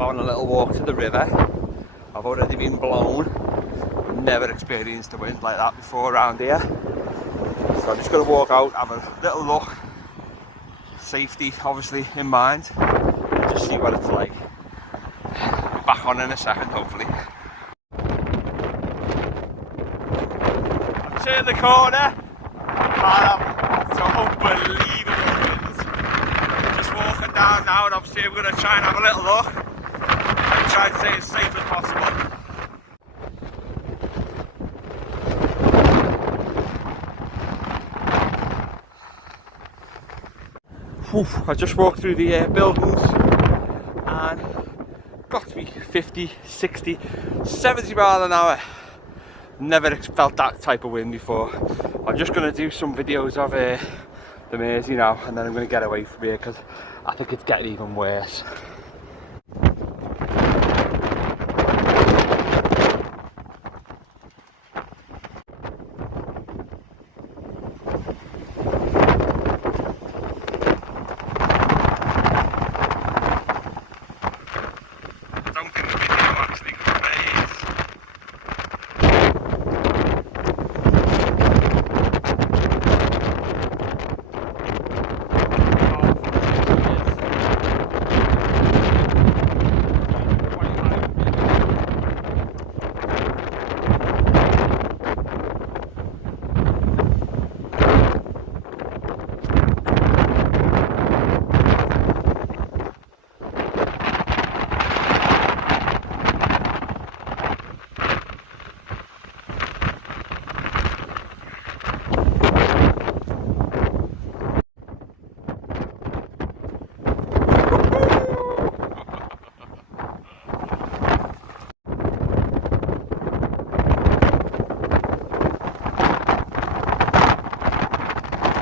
on a little walk to the river. I've already been blown. Never experienced a wind like that before around here. So I'm just going to walk out, have a little look. Safety obviously in mind. Just see what it's like. Back on in a second, hopefully. I've turned the corner. And it's unbelievable winds. Just walking down now, and obviously we're going to try and have a little look and try and stay as safe as possible. I just walked through the buildings and got to be 50, 60, 70 miles an hour. Never felt that type of wind before. I'm just going to do some videos of the Mersey now, and then I'm going to get away from here because I think it's getting even worse.